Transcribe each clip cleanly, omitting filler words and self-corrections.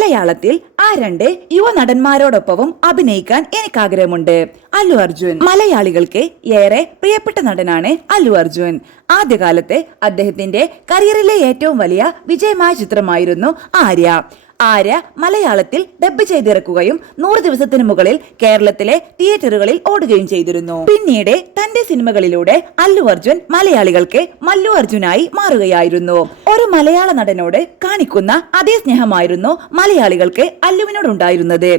മലയാളത്തിൽ ആ രണ്ട് യുവ നടന്മാരോടൊപ്പവും അഭിനയിക്കാൻ എനിക്ക് ആഗ്രഹമുണ്ട്. അല്ലു അർജുൻ. മലയാളികൾക്ക് ഏറെ പ്രിയപ്പെട്ട നടനാണ് അല്ലു അർജുൻ. ആദ്യകാലത്ത് അദ്ദേഹത്തിന്റെ കരിയറിലെ ഏറ്റവും വലിയ വിജയമായ ചിത്രമായിരുന്നു ആര്യ. ആര്യ മലയാളത്തിൽ ഡബ് ചെയ്തിറക്കുകയും 100 ദിവസത്തിനു മുകളിൽ കേരളത്തിലെ തിയേറ്ററുകളിൽ ഓടുകയും ചെയ്തിരുന്നു. പിന്നീട് തന്റെ സിനിമകളിലൂടെ അല്ലു അർജുൻ മലയാളികൾക്ക് മല്ലു അർജുനായി മാറുകയായിരുന്നു. ഒരു മലയാള നടനോട് കാണിക്കുന്ന അതേ സ്നേഹമായിരുന്നു മലയാളികൾക്ക് അല്ലുവിനോടുണ്ടായിരുന്നത്.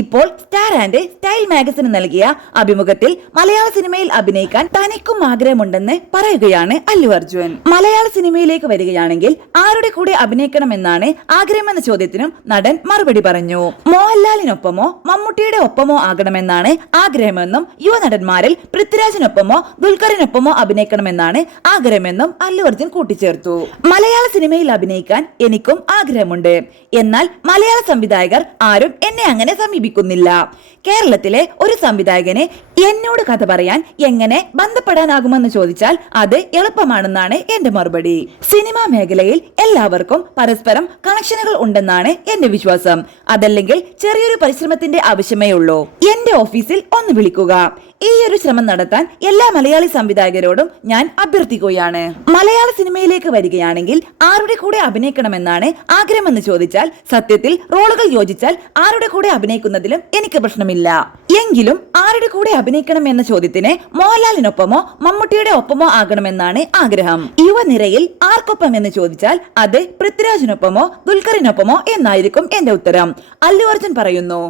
ഇപ്പോൾ സ്റ്റാർ ആൻഡ് സ്റ്റൈൽ മാഗസിന് നൽകിയ അഭിമുഖത്തിൽ മലയാള സിനിമയിൽ അഭിനയിക്കാൻ തനിക്കും ആഗ്രഹമുണ്ടെന്ന് പറയുകയാണ് അല്ലു അർജുൻ. മലയാള സിനിമയിലേക്ക് വരികയാണെങ്കിൽ ആരുടെ കൂടെ അഭിനയിക്കണമെന്നാണ് ആഗ്രഹമെന്ന ചോദ്യത്തിനും നടൻ മറുപടി പറഞ്ഞു. മോഹൻലാലിനൊപ്പമോ മമ്മൂട്ടിയുടെ ഒപ്പമോ ആകണമെന്നാണ് ആഗ്രഹമെന്നും യുവനടന്മാരിൽ പൃഥ്വിരാജിനൊപ്പമോ ദുൽഖറിനൊപ്പമോ അഭിനയിക്കണമെന്നാണ് ആഗ്രഹമെന്നും അല്ലു അർജുൻ കൂട്ടിച്ചേർത്തു. മലയാള സിനിമയിൽ അഭിനയിക്കാൻ എനിക്കും ആഗ്രഹമുണ്ട്. എന്നാൽ മലയാള സംവിധായകർ ആരും എന്നെ അങ്ങനെ സമീപിക്കുന്നില്ല. കേരളത്തിലെ ഒരു സംവിധായകന് എന്നോട് കഥ പറയാൻ എങ്ങനെ ബന്ധപ്പെടാനാകുമെന്ന് ചോദിച്ചാൽ അത് എളുപ്പമാണെന്നാണ് എന്റെ മറുപടി. സിനിമാ മേഖലയിൽ എല്ലാവർക്കും പരസ്പരം കണക്ഷനുകൾ ഉണ്ടെന്നാണ് എന്റെ വിശ്വാസം. അതല്ലെങ്കിൽ ചെറിയൊരു പരിശ്രമത്തിന്റെ ആവശ്യമേ ഉള്ളൂ. എന്റെ ഓഫീസിൽ ഒന്ന് വിളിക്കുക. ഈ ഒരു ശ്രമം നടത്താൻ എല്ലാ മലയാളി സംവിധായകരോടും ഞാൻ അഭ്യർത്ഥിക്കുകയാണ്. മലയാള സിനിമയിലേക്ക് വരികയാണെങ്കിൽ ആരുടെ കൂടെ അഭിനയിക്കണമെന്നാണ് ആഗ്രഹമെന്ന് ചോദിച്ചാൽ സത്യത്തിൽ റോളുകൾ യോജിച്ചാൽ ആരുടെ കൂടെ അഭിനയിക്കുന്നതിലും എനിക്ക് പ്രശ്നമില്ല. എങ്കിലും ആരുടെ കൂടെ അഭിനയിക്കണം എന്ന ചോദ്യത്തിന് മോഹൻലാലിനൊപ്പമോ മമ്മൂട്ടിയുടെ ഒപ്പമോ ആകണമെന്നാണ് ആഗ്രഹം. യുവനിരയിൽ ആർക്കൊപ്പം എന്ന് ചോദിച്ചാൽ അത് പൃഥ്വിരാജിനൊപ്പമോ ദുൽഖറിനൊപ്പമോ എന്നായിരിക്കും എന്റെ ഉത്തരം. അല്ലു അർജുൻ പറയുന്നു.